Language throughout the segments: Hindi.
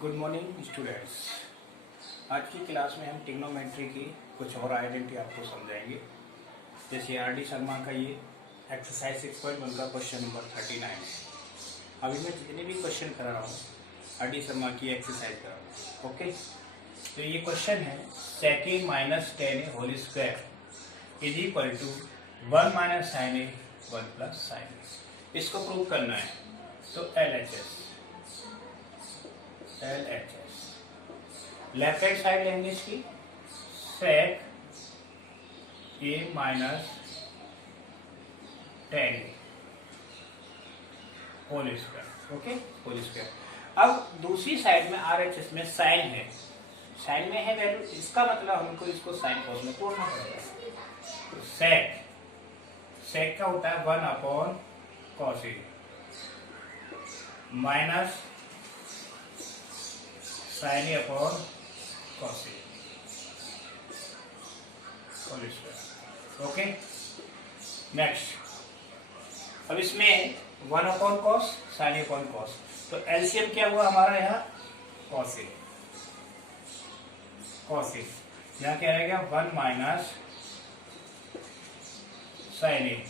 Good morning students. आज की क्लास में हम ट्रिग्नोमेट्री की कुछ और आइडेंटिटी आपको समझाएंगे। जैसे आर डी शर्मा का ये एक्सरसाइज 6.1 का क्वेश्चन नंबर 39 है। अभी मैं जितने भी क्वेश्चन करा रहा हूँ आर डी शर्मा की एक्सरसाइज करा रहा हूँ। ओके, तो ये क्वेश्चन है sec a minus tan a whole square is equal to 1 minus sine a 1 plus sine a. इसको प्रूव करना है तो LHS लेफ्ट हैंड साइड लेंगे इसकी sec a minus tan whole square. Okay, whole square. अब दूसरी साइड में RHS में साइन है, साइन में है वैल्यू, इसका मतलब हमको इसको साइन कॉस में तोड़ना पड़ेगा। तो सेक का होता है 1 upon cos A minus sine a upon cos A whole square. Okay, next अब इसमें 1 upon cos sine a upon cos, तो एलसीएम क्या हुआ हमारा यहाँ कॉस ए, यहाँ क्या रहेगा 1 minus sine a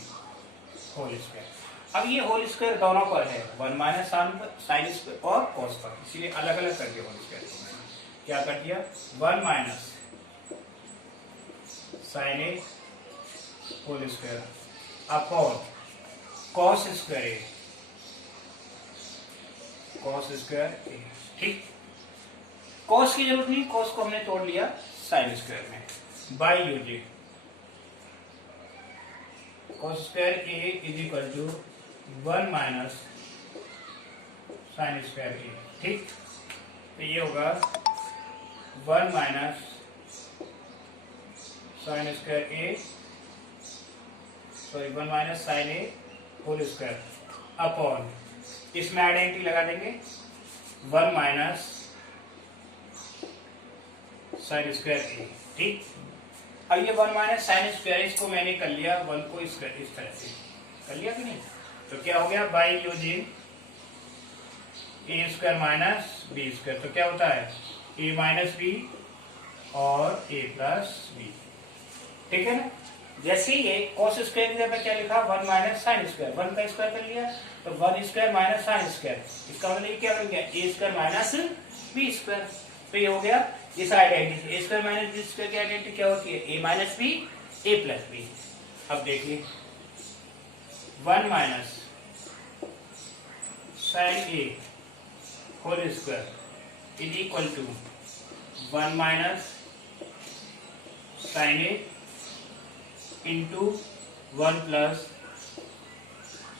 whole square. अब ये होल स्क्वायर दोनों पर है, 1 माइनस साइन स्क्वायर और कॉस पर, इसीलिए अलग अलग कर दिया होल स्क्वायर को। मैंने क्या कर दिया 1 minus sine a whole square upon cos square a. ठीक, कॉस की जरूरत नहीं, कॉस को हमने तोड़ लिया साइन स्क्वायर में by using cos square a is equal to 1 minus sine square a. ठीक, तो ये होगा 1 minus sine square a, sorry 1 minus sine a whole square upon, इसमें आइडेंटिटी लगा देंगे 1 माइनस साइन स्क्वायर ए। ठीक, अब ये 1 माइनस साइन स्क्वायर, इसको मैंने कर लिया 1 को इस तरह से कर लिया कि नहीं, तो क्या हो गया by using a square minus b square, तो क्या होता है ए माइनस बी और ए प्लस बी। ठीक है ना, जैसे ही ये कॉस स्क्वायर की जगह क्या लिखा 1 माइनस साइन स्क्वायर, 1 का स्क्वायर कर लिया तो 1 स्क्वायर माइनस साइन स्क्वायर, इसका मतलब ये क्या बन गया a square minus b square. तो ये हो गया इस identity, a square minus b square की आइडेंटिटी क्या होती है a minus b a plus b. अब देखिए 1 minus sine a whole square is equal to 1 minus sine a into 1 plus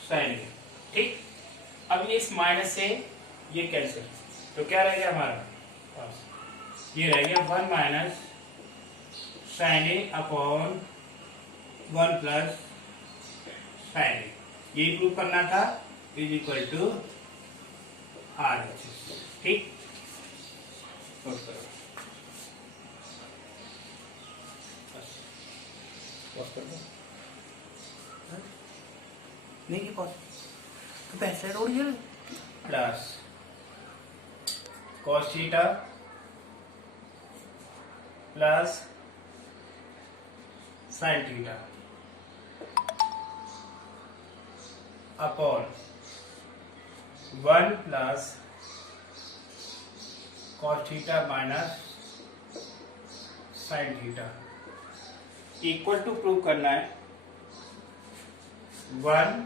sine a. ठीक, अब ये इस माइनस से ये कैंसिल, तो क्या रह गया हमारा पास, ये रह गया 1 minus sine a upon 1 plus sine a. यही प्रूव करना था, इज इक्वल टू RHS। ठीक, नोट करो नहीं की पॉज तो पैसे रोड plus cos theta plus sine theta upon 1 plus cos theta minus sine theta equal to prove करना है 1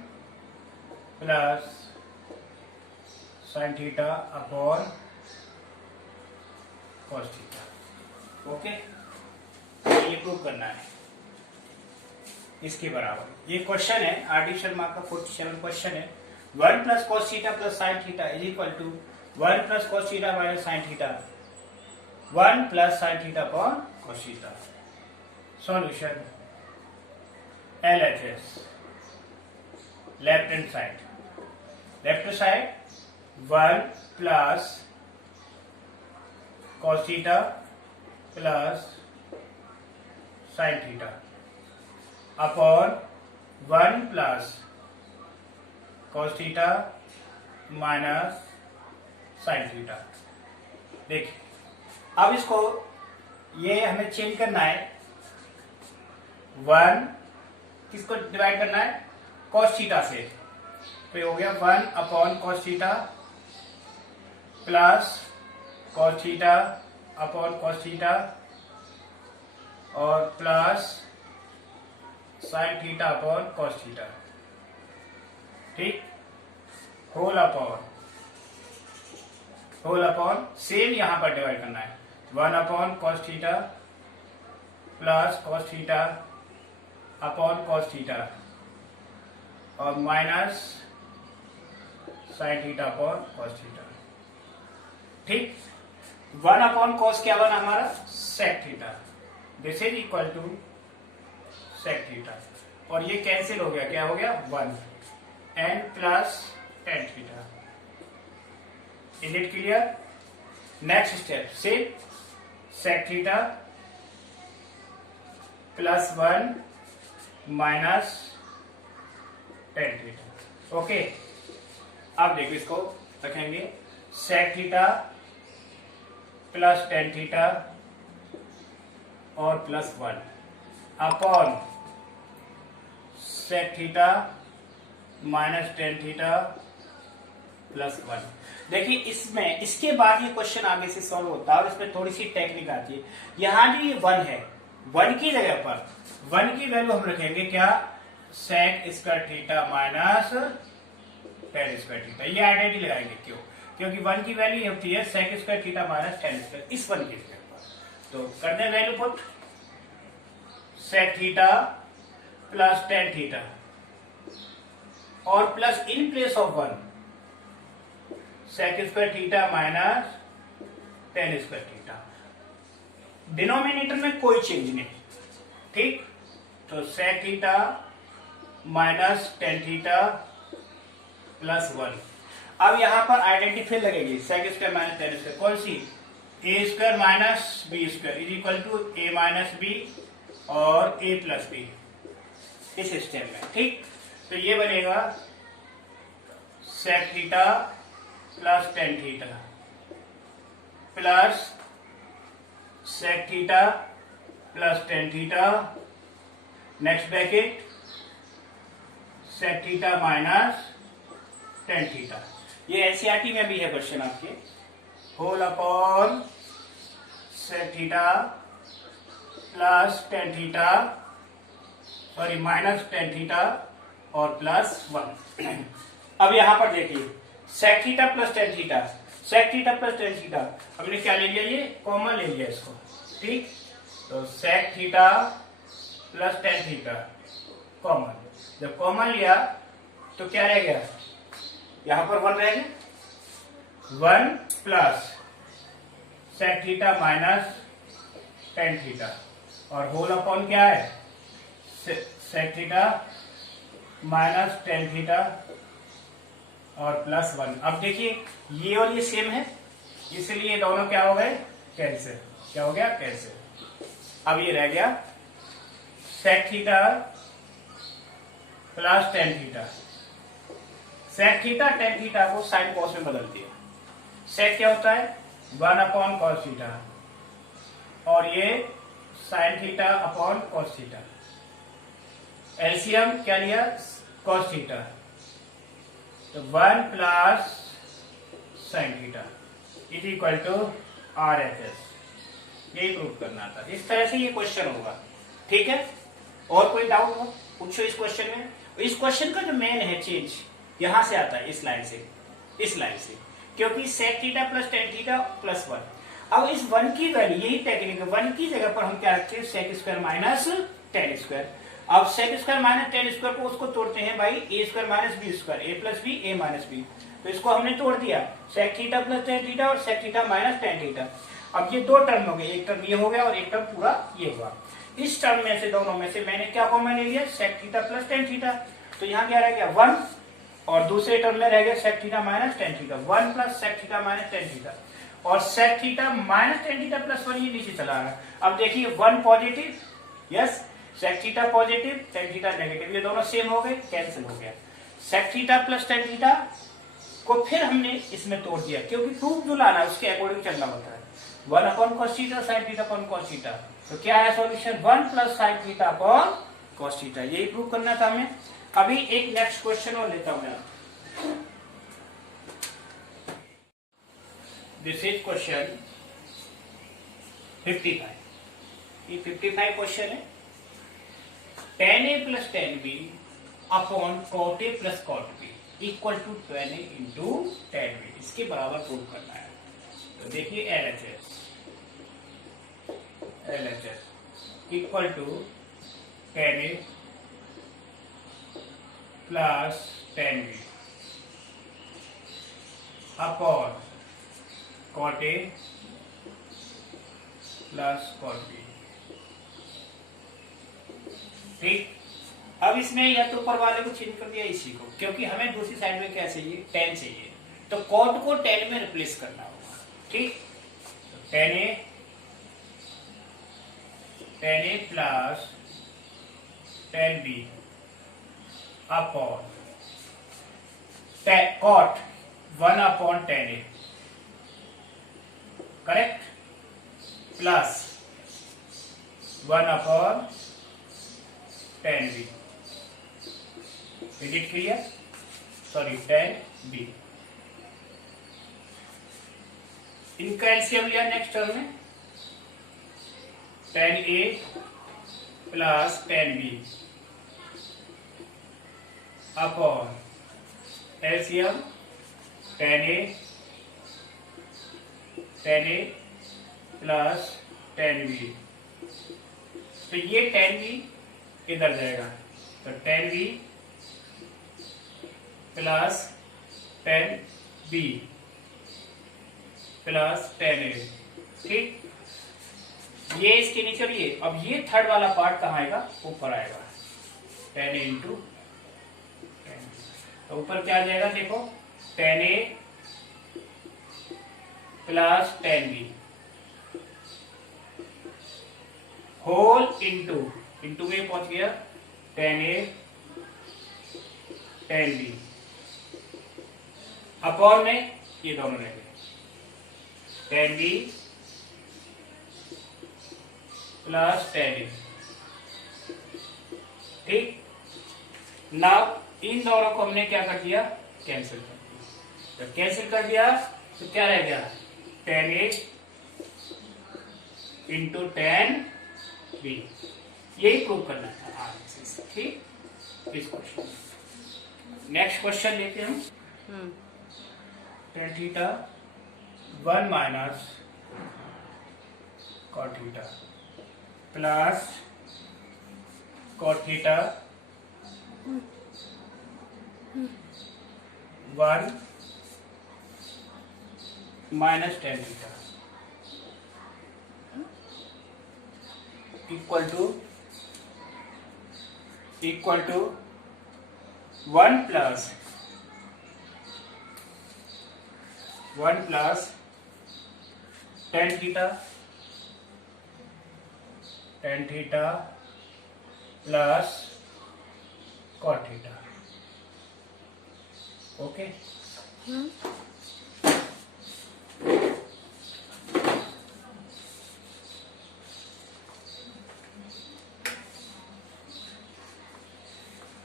plus sine theta upon cos theta. Okay, ये प्रूव करना है इसके बराबर। ये क्वेश्चन है आर डी शर्मा का 47 क्वेश्चन है। 1 plus cos theta plus sine theta is equal to 1 plus cos theta minus sine theta, 1 plus sine theta upon cos theta. Solution LHS left hand side 1 plus cos theta plus sine theta upon 1 plus cos theta minus sine theta देखिए अब इसको ये हमें चेंज करना है, 1 किसको डिवाइड करना है, cos थीटा से, तो ये हो गया 1 upon cos theta plus cos theta upon cos theta और plus sin theta upon cos theta, ठीक, होल अपॉन सेम यहां पर डिवाइड करना है, 1 upon cos theta plus cos theta upon cos theta और minus sin theta upon cos theta, ठीक। 1 अपॉन cos क्या बना हमारा, sec theta, this is equal to sec theta और ये कैंसिल हो गया, क्या हो गया 1 n plus tan theta. Is it clear? Next step से sec theta plus 1 minus tan theta. Okay, अब देखो इसको रखेंगे sec theta plus tan theta और plus 1 upon sec theta minus tan theta plus 1। देखिए इसमें इसके बाद ये क्वेश्चन आगे से सॉल्व होता है और इसमें थोड़ी सी टेक्निक आती है। यहाँ जो ये 1 है, 1 की जगह पर 1 की वैल्यू हम रखेंगे क्या, sec square theta minus tan square theta. ये आइडेंटिटी लगाएंगे, क्यों, क्योंकि 1 की वैल्यू होती है sec square theta minus tan square, इस 1 की जगह पर। तो कर दें value put, sec theta plus tan theta और plus in place of 1 sec square theta minus tan square theta. Denominator में कोई चेंज नहीं, ठीक। तो sec theta minus tan theta plus 1। अब यहां पर आइडेंटिटी लगेगी, sec square minus tan square, कौन सी, a square minus b square is equal to a minus b और a प्लस b, इस स्टेप में, ठीक। तो ये बनेगा sec theta plus tan theta plus sec theta plus tan theta, next bracket sec theta minus tan theta. ये एनसीईआरटी में भी है क्वेश्चन आपके, whole upon sec theta plus tan theta, sorry minus tan theta और प्लस 1। अब यहां पर देखिए sec theta plus tan theta, sec theta plus tan theta, हमने क्या ले लिया, ये कॉमन ले लिया इसको, ठीक। तो sec theta plus tan theta common, जब कॉमन लिया तो क्या रह गया, यहां पर 1 रह गया, 1 plus sec theta minus tan theta और होल अपॉन क्या है, sec theta minus tan theta और प्लस 1। अब देखिए ये और ये सेम है, इसलिए दोनों क्या हो गए, कैंसिल, क्या हो गया, कैंसिल। अब ये रह गया sec theta plus tan theta, sec theta tan theta को sin cos में बदल दिया, sec क्या होता है 1 अपॉन cos थीटा और ये sin theta upon cos theta, LCM क्या लिया, cos थीटा, तो 1 plus sin theta is equal to RHS, यही प्रूव करना था। इस तरह से ये क्वेश्चन होगा, ठीक है। और कोई डाउट हो पूछो इस क्वेश्चन में। इस क्वेश्चन का जो मेन है चेंज यहां से आता है, इस लाइन से, इस लाइन से, क्योंकि sec theta plus tan theta plus 1। अब इस 1 की वैल्यू, यही टेक्निक है, 1 की जगह पर हम क्या रखते हैं, sec square minus tan square. अब sec square minus tan square को उसको तोड़ते हैं भाई, a square minus b square, a plus b a minus b, तो इसको हमने तोड़ दिया, sec theta plus tan theta और sec theta minus tan theta. अब ये 2 टर्म हो गए, एक टर्म ये हो गया और एक टर्म पूरा ये हुआ। इस टर्म में से, दोनों में से मैंने क्या कॉमन ले लिया, sec theta plus tan theta, तो यहाँ क्या रह गया 1 और दूसरे टर्म में रह गया sec theta minus tan theta, 1 plus sec theta minus tan theta और sec theta minus tan theta plus 1 ये नीचे चला रहा है। अब देखिए 1 positive, yes, sec theta positive, tan theta negative, ये दोनों सेम हो गए, कैंसिल हो गया। sec theta plus tan theta को फिर हमने इसमें तोड़ दिया, क्योंकि प्रूफ जो लाना है उसके अकॉर्डिंग चलना होता है। 1 upon cos theta sin theta upon cos theta. तो क्या है solution 1 plus sin theta upon cos theta. यही प्रूव करना था हमें। अभी एक नेक्स्ट क्वेश्चन और लेता हूं मैं। This is question 55। ये 55 क्वेश्चन है। tan a plus tan b upon cot a plus cot b equal to tan a into tan b, इसके बराबर प्रूव करना है। तो देखिए LHS equal to tan a plus tan b upon cot a plus cot b। ठीक, अब इसमें या तो ऊपर वाले को चेंज कर दिया इसी को, क्योंकि हमें दूसरी साइड में क्या चाहिए, tan चाहिए। तो cot को tan में रिप्लेस करना होगा। ठीक, तो tan a plus tan b upon cot 1 upon tan a, correct, plus 1 upon tan b। Is it clear? Sorry, tan b। इनका एलसीएम लिया नेक्स्ट टर्म में, tan a plus tan b upon LCM tan a plus tan b। तो ये tan b इधर जाएगा, तो tan b plus tan b plus tan a। ठीक, ये इसके नीचे ये, अब ये थर्ड वाला पार्ट कहाँ आएगा, ऊपर आएगा, tan a into tan b। तो ऊपर क्या आ जाएगा, देखो, tan a plus tan b whole into में पहुंच गया tan a tan b upon में ये दोनों रह गए, tan b plus tan a। ठीक, ना इन दोनों को हमने क्या कर दिया, कैंसिल कर दिया। तो कैंसिल कर दिया तो क्या रह गया, tan a into tan b। यही प्रूव करना था आगे से। ठीक, इस क्वेश्चन नेक्स्ट क्वेश्चन लेते हैं हम। tan theta 1 minus cot theta plus cot theta 1 minus tan theta equal to 1 plus tan theta plus cot theta. Okay,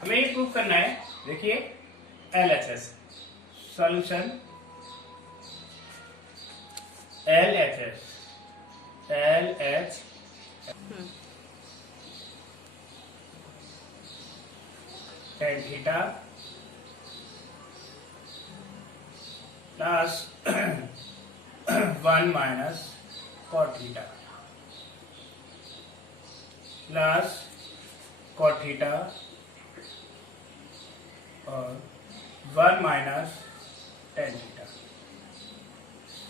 हमें ये प्रूव करना है। देखिए LHS solution, LHS tan theta plus 1 minus cot theta plus cot theta और 1 माइनस tan थीटा।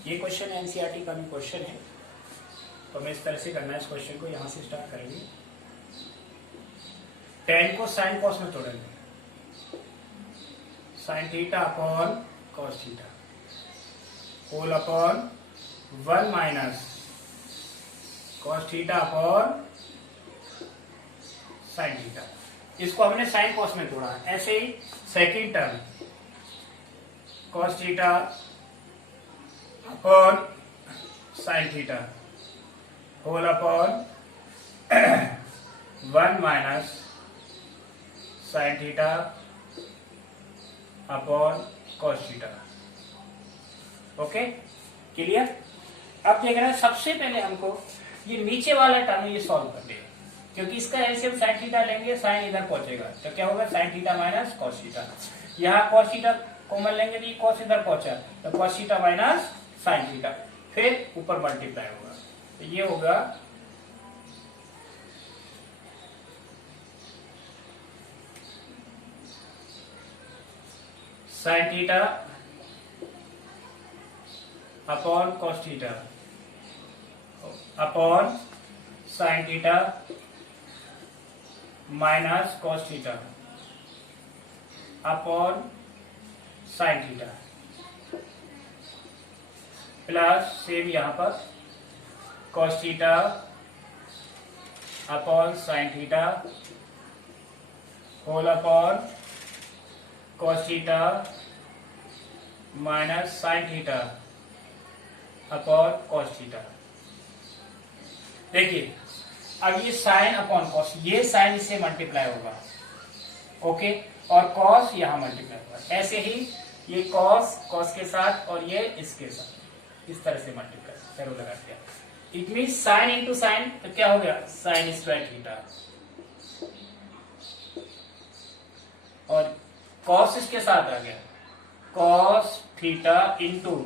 ये क्वेश्चन एनसीईआरटी का भी क्वेश्चन है, तो हमें इस तरह से करना है। इस क्वेश्चन को यहां से स्टार्ट करेंगे। tan को sin cos में तोड़ेंगे, sin theta upon cos theta whole upon 1 minus cos theta upon sin theta. इसको हमने sin cos में तोड़ा। ऐसे ही second term cos theta upon sine theta whole upon 1 minus sine theta upon cos theta. Okay, clear. अब देख रहे हैं, सबसे पहले हमको ये नीचे वाला टर्म ये सॉल्व कर देगा, क्योंकि इसका एलसीएम साइन थीटा लेंगे, साइन इधर पहुंचेगा तो क्या होगा, sine theta minus cos theta. यहाँ कॉस थीटा कॉमन लेंगे तो ये कॉस इधर पहुंचा तो cos theta minus sine theta, फिर ऊपर मल्टीप्लाई होगा तो ये होगा sine theta upon cos theta upon sine theta minus cos theta upon sine theta plus same यहां पर cos theta upon sine theta whole upon cos theta minus sine theta upon cos theta. देखिए अब ये साइन अपॉन कॉस, ये साइन इससे मल्टीप्लाई होगा, ओके, और कॉस यहां मल्टीप्लाई होगा। ऐसे ही ये कॉस कॉस के साथ और ये इसके साथ इस तरह से मल्टीप्लाई एरो लगा दिया। It mean sine into sine तो क्या हो गया, साइन स्क्वायर थीटा, और कॉस इसके साथ आ गया, cos theta into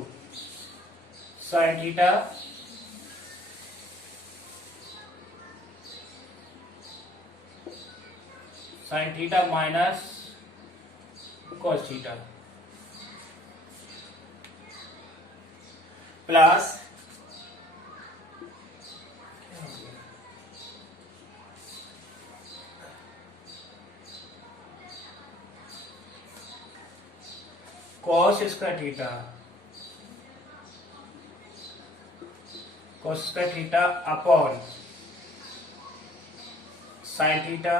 sine theta sine theta minus cos theta plus cos square theta cos square theta upon sine theta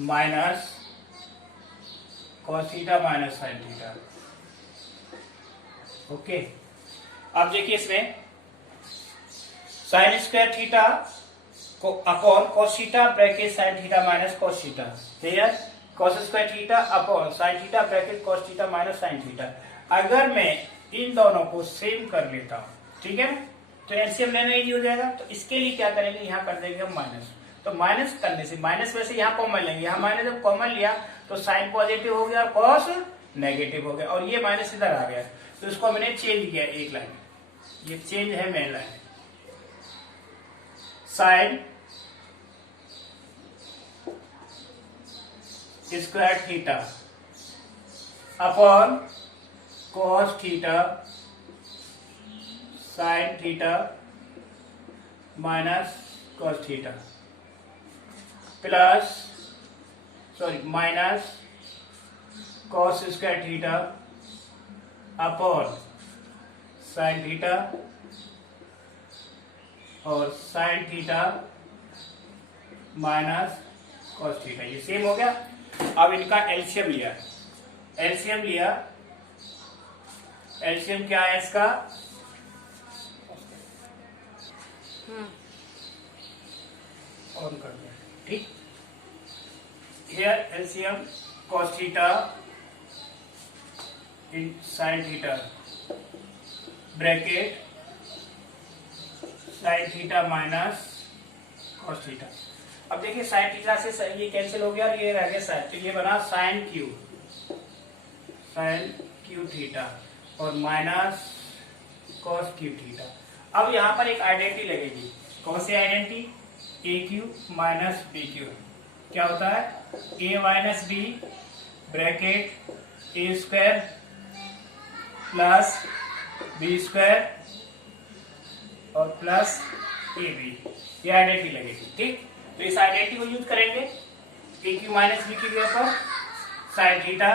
minus cos theta minus sine theta. Okay, अब देखिए इसमें साइन स्क्वायर थीटा को upon cos theta bracket sine theta minus cos theta, clear. Cos square theta upon sine theta bracket cos theta minus sine theta. अगर मैं इन दोनों को सेम कर लेता हूं, ठीक है, तो एलसीएम लेना इजी हो जाएगा। तो इसके लिए क्या करेंगे, यहां कर देंगे हम माइनस। तो माइनस करने से, माइनस में से यहाँ कॉमन लेंगे, यहाँ माइनस जब कॉमन लिया तो साइन पॉजिटिव हो गया, कॉस नेगेटिव हो गया, और ये माइनस इधर आ गया तो इसको मैंने चेंज किया एक लाइन, ये चेंज है main line. Sine square theta upon cos theta sine theta minus cos theta plus minus cos square theta upon sine theta और sine theta minus cos theta, ये सेम हो गया। अब इनका एलसीएम लिया, एलसीएम लिया, एलसीएम क्या है इसका, ऑन कर दिया, ठीक। Here LCM cos theta in sign theta bracket sine theta minus cos theta. अब देखिए साइन थीटा से ये कैंसिल हो गया और ये रह गया साइन, तो ये बना साइन क्यू थीटा और माइनस कॉस क्यू थीटा। अब यहाँ पर एक आइडेंटिटी लगेगी, कौन सी आइडेंटिटी, ए क्यू माइनस बी क्यू। क्या होता है, a minus B bracket A square plus B square और प्लस ए बी, ये आइडेंटिटी लगेगी, ठीक। तो इस आइडेंटिटी को यूज करेंगे ए क्यू माइनस बी क्यू के ऊपर, sign theta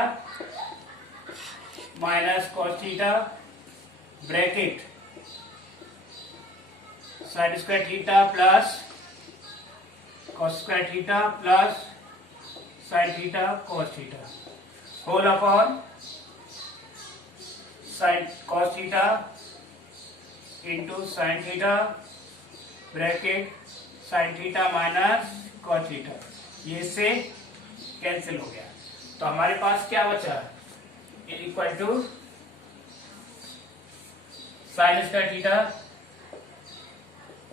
minus cos theta bracket sign square theta plus cos square theta plus sine theta cos theta whole upon sine cos theta into sine theta bracket sine theta minus cos theta, ये इससे कैंसिल हो गया। तो हमारे पास क्या बचा, equal to sine square theta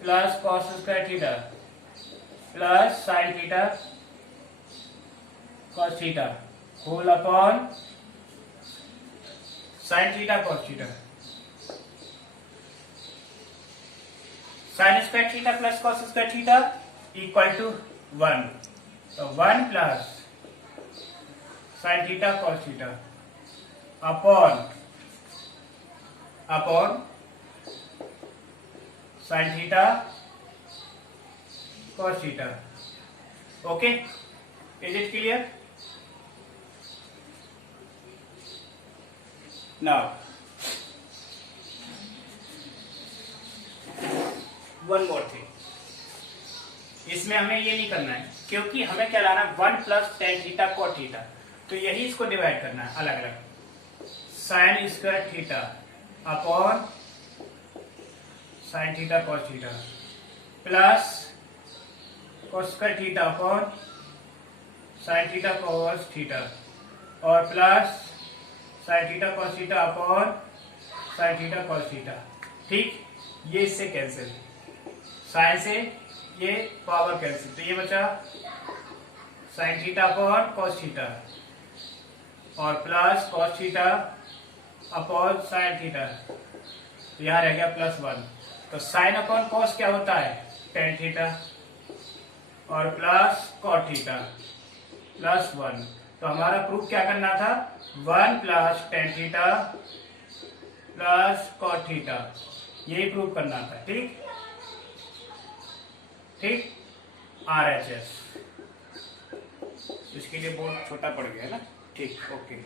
plus cos square theta plus sine theta cos theta whole upon sine theta cos theta. Sine square theta plus cos square theta equal to 1, तो 1 plus sine theta cos theta upon sine theta cos theta. Okay, is it clear? Now one more thing, इसमें हमें ये नहीं करना है क्योंकि हमें क्या लाना है 1 plus tan theta cot theta, तो यही इसको डिवाइड करना है अलग अलग। Sine square theta upon sine theta cos theta plus cos square theta upon sine theta cos theta और plus sine theta cos theta upon sine theta cos theta. ठीक, ये इससे कैंसिल, साइन से ये पावर कैंसिल, तो ये बचा sine theta upon cos theta और plus cos theta upon sine theta, तो यहां रह गया +1। तो साइन अपॉन कॉस क्या होता है, टेन थीटा और प्लस कॉट थीटा +1। तो हमारा प्रूफ क्या करना था, 1 plus tan theta plus cot theta, यही प्रूफ करना था। ठीक ठीक, RHS, इसके लिए बोर्ड छोटा पड़ गया है ना। ठीक, ओके।